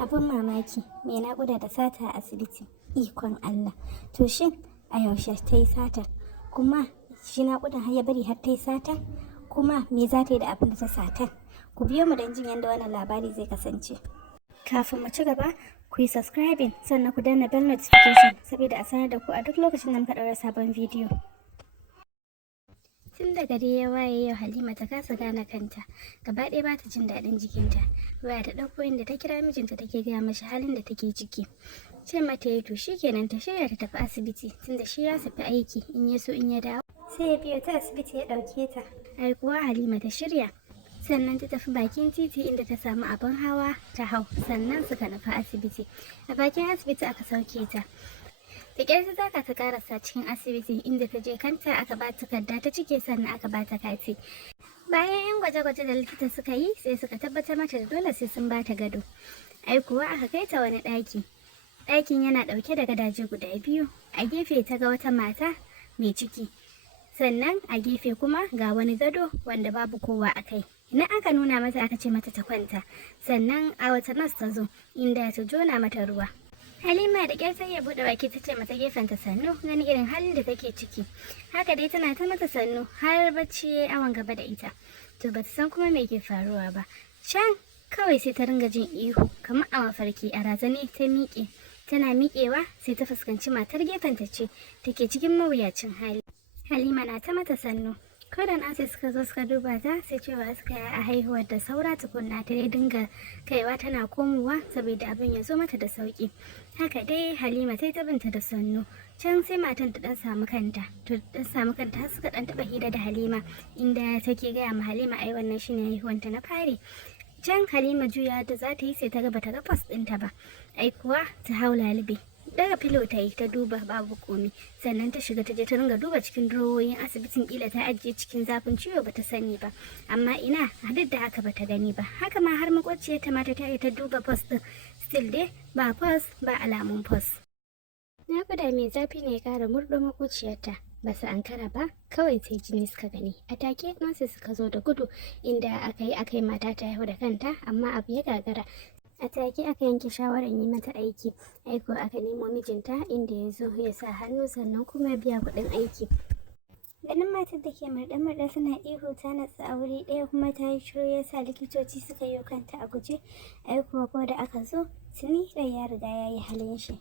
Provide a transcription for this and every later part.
Abin mamaki, mai naƙuda da sata a asibiti, ikon Allah. To shin a yaushe ta yi sata? Kuma shi naƙudan har ya bari har ta yi sata? Kuma me za ta yi da abin da ta sata? Ku biyo mu don jin yadda wannan labari zai kasance. Kafin mu ci gaba, ku yi subscribing sannan ku danna bell notification saboda a sanar da ku a duk lokacin da muka ɗaura sabon bidiyo. Tun da gari ya waye yau Halima ta kasa gane kanta, gaba ɗaya ba ta jin daɗin jikinta. Waya ta ɗauko inda ta kira mijinta take gaya mashi halin da take ciki. Ce mata ya to kenan ta shirya ta tafi asibiti tunda shi ya tafi aiki, in ya so in ya dawo sai ya biyo ta asibiti ya ɗauke ta. Ai kuwa Halima ta shirya. Sannan ta tafi bakin titi inda ta samu abin hawa ta hau, sannan suka nufi asibiti. A bakin asibiti aka sauke ta. Da ƙyar ta taka ta karasa cikin asibiti inda ta je kanta aka ba takarda ta cike sannan aka ba ta kati. Bayan 'yan gwaje-gwaje da likita suka yi sai suka tabbatar mata da dole sai sun ba ta gado. Ai kuwa aka kai ta wani ɗaki. Ɗakin yana ɗauke da gadaje guda biyu. A gefe ta ga wata mata mai ciki. Sannan a gefe kuma ga wani gado wanda babu kowa a kai. Ina aka nuna mata aka ce mata ta kwanta. Sannan a wata nas ta zo inda ta jona mata ruwa. Halima da ƙyar ta iya buɗe baki ta ce mata gefenta sannu gani irin halin da take ciki. Haka dai tana ta mata sannu har bacci ya yi awon gaba da ita. To ba ta san kuma me ke faruwa ba. Can kawai sai ta ringa jin ihu kamar a mafarki, a razane ta miƙe. Tana miƙewa sai ta fuskanci matar gefenta ce take cikin mawuyacin hali. Halima na ta mata sannu. Kodan sai suka zo suka duba ta sai cewa suka yi a haihuwar da saura tukunna ta dai dinga kaiwa tana komowa saboda abin ya zo mata da sauki. Haka dai Halima ta yi ta binta da sannu. Can sai matan ta dan samu kanta. To dan samu kanta har suka dan taba hira da Halima inda take gaya ma Halima ai wannan shine haihuwanta na fari. Can Halima juya da za ta yi sai ta ga bata ga fas ɗinta ba. Ai kuwa ta hau lalube. Daga filo ta yi ta duba babu komi, sannan ta shiga ta je ta ringa duba cikin durowoyin asibitin, kila ta ajiye cikin zafin ciwo bata sani ba, amma ina duk da haka bata gani ba. Haka ma har makwabciyar ta mata ta yi ta duba post din, still dai ba post ba alamun post. Naƙuda mai zafi ne ya kara murɗo makwabciyarta, ba su ankara ba kawai sai jini suka gani. A take nurses suka zo da gudu inda aka yi mata ta haihu da kanta, amma abu ya gagara. A take aka yanke shawarar yi mata aiki. Aiko aka nemo mijinta inda ya zo ya sa hannu sannan kuma ya biya kuɗin aiki. Ganin matar da ke marɗe-marɗe suna ihu ta natsu a wuri ɗaya kuma ta yi shiru ya sa likitoci suka yi kanta a guje. Aiko ko da aka zo tuni da ya riga ya yi halin shi.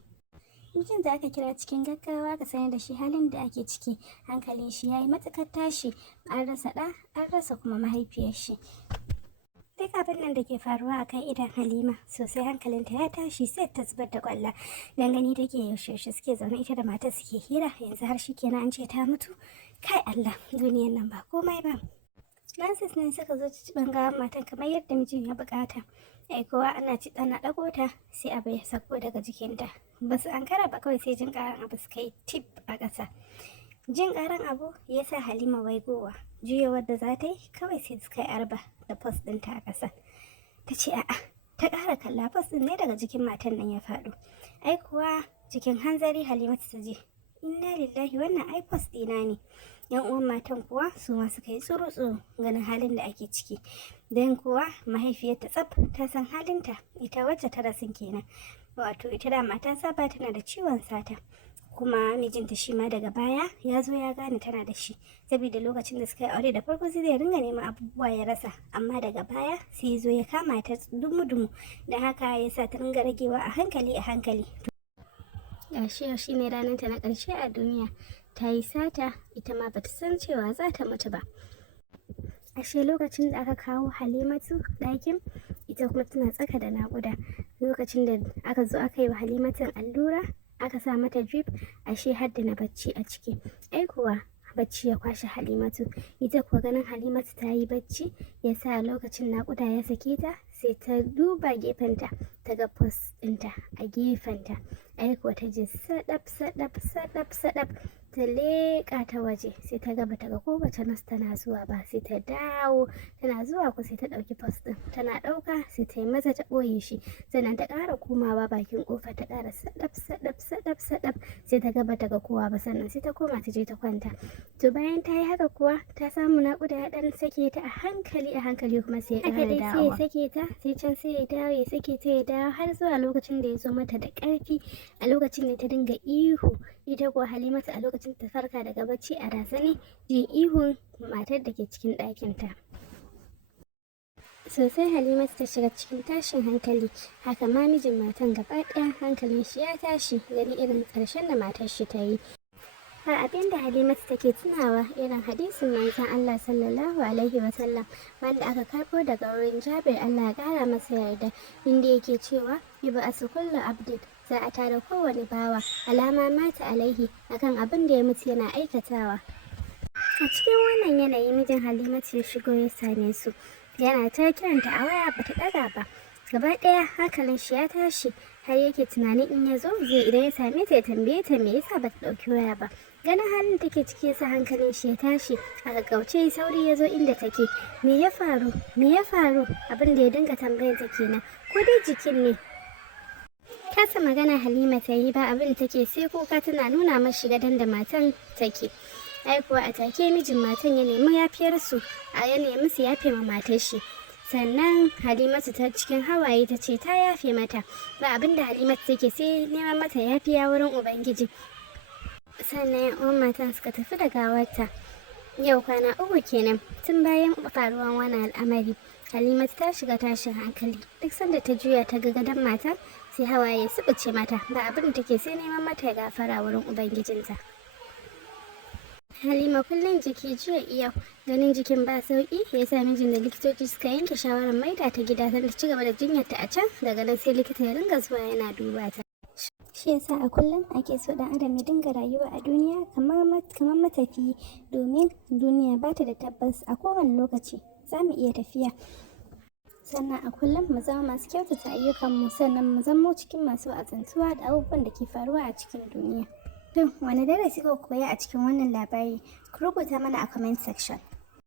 Mijin da aka kira cikin gaggawa aka sanar da shi halin da ake ciki. Hankalin shi ya yi matuƙar tashi. An rasa ɗa, an rasa kuma mahaifiyar shi. Duk abin nan da ke faruwa a kan idan Halima sosai hankalinta ya tashi sai ta zubar da kwalla. Dan gani take yaushe suke zaune ita da matar suke hira, yanzu har shi kenan an ce ta mutu. Kai Allah, duniyan nan ba komai ba. Lansis ne suka zo ci bangawan matan kamar yadda mijin ya bukata. Kowa ana ɗago ta sai abu ya sako daga jikinta. Ba su ankara ba kawai sai jin ƙaran abu suka yi tip a ƙasa. Jin ƙaran abu ya sa Halima waigowa. Juyawar da za ta yi kawai sai suka yi arba da post ɗinta a ƙasa. Ta ce a'a, ta ƙara kalla post ɗin ne daga jikin matan nan ya faɗo. Ai kuwa cikin hanzari Halimatu ta je. Inna lillahi, wannan ai post ɗina ne. Yan uwan matan kuwa su ma suka yi tsuru-tsuru ganin halin da ake ciki. Dan kuwa mahaifiyarta tsaf ta san halinta, ita wacce ta rasin kenan. Wato ita da mata saba tana da ciwon sata. Kuma mijinta shi ma daga baya ya zo ya gane tana da shi, saboda lokacin da suka yi aure da farko sai zai ringa neman abubuwa ya rasa, amma daga baya sai ya zo ya kama ta dumu-dumu, da haka ya sa ta ringa ragewa a hankali a hankali. Gashi yau shi ne ranar ta na ƙarshe a duniya, ta yi sata, ita ma bata san cewa za ta mutu ba. Ashe lokacin da aka kawo Halimatu ɗakin, ita kuma tana tsaka da naƙuda. Lokacin da aka zo aka yi wa Halimatun allura, aka sa mata drip, ashe har da na bacci a ciki. Ai kuwa bacci ya kwashe Halimatu. Ita kuwa ganin Halimatu ta yi bacci ya sa lokacin naƙuda ya sake ta, sai ta duba gefenta ta ga post ɗinta a gefenta. Ai kuwa ta ji sadap. ta leƙa ta waje sai ta ga bata ga kowace nas tana zuwa ba, sai ta dawo tana zuwa ko sai ta ɗauki fas ɗin tana ɗauka sai ta yi maza ta ɓoye shi, sannan ta ƙara komawa bakin ƙofa ta ƙara saɗaf sai ta ga bata ga kowa ba, sannan sai ta koma ta je ta kwanta. To bayan ta yi haka kuwa ta samu naƙuda ya ɗan sake ta a hankali kuma sai ya ƙara dawowa. Sai ya sake ta sai can sai ya dawo ya sake ta ya dawo har zuwa lokacin da ya zo mata da ƙarfi. A lokacin da ta dinga ihu, ita kuwa Halimatu a lokacin ta farka daga bacci a razane jin ihun matar da ke cikin ɗakinta. Sosai Halimatu ta shiga cikin tashin hankali, haka ma mijin matan gaba ɗaya hankalin shi ya tashi gani irin ƙarshen da matar shi ta yi. Har abin da Halimatu take tunawa irin hadisin manzon Allah sallallahu alaihi wasallam wanda aka karɓo daga wurin Jabir Allah ya ƙara masa yarda, inda yake cewa yub'asu kullu abdin, za a tada kowane bawa alama mata alaihi akan abin da ya mutu yana aikatawa. A cikin wannan yanayi mijin Halimatu ya shigo ya same su, yana ta kiranta a waya bata ɗaga ba. Gaba ɗaya hankalin shi ya tashi har yake tunanin in ya zo zai idan ya same ta ya tambaye ta me yasa bata ɗauki waya ba. Ganin halin da take ciki yasa hankalin shi ya tashi, a gaggauce sauri ya zo inda take. Me ya faru abin da ya dinga tambayar ta kenan, ko dai jikin ne. Kasa magana Halima ta yi ba abin take sai kuka tana nuna mashi gadon da matan take. Ai kuwa a take mijin matan ya nemi yafiyarsu, ya nemi su yafe ma matar shi. Sannan Halimatu ta cikin hawaye ta ce ta yafe mata, ba abin da Halimatu take sai neman mata yafiya wurin Ubangiji. Sannan yan uwan matan suka tafi da gawarta. Yau kwana 3 kenan tun bayan faruwan wannan al'amari. Halimatu ta shiga tashin hankali, duk sanda ta juya ta ga gadon mata sai hawaye subuce mata, ba abin da take sai neman mata gafara wurin Ubangijinta. Halima kullum jiki jiya yau, ganin jikin ba sauki ya sa mijin da likitoci suka yanke shawarar maida ta gida don ta ci gaba da jinyarta a can, daga nan sai likita ya ringa zuwa yana duba ta. Shi yasa a kullum ake so dan adam ya dinga rayuwa a duniya kamar matafiyi, domin duniya ba ta da tabbas, a kowane lokaci za mu iya tafiya. Sannan a kullum mu zama masu kyautata ayyukanmu, sannan mu zamo cikin masu azantuwa da abubuwan da ke faruwa a cikin duniya. To, wani darasi kuka koya a cikin wannan labari? Ku rubuta mana a comment section.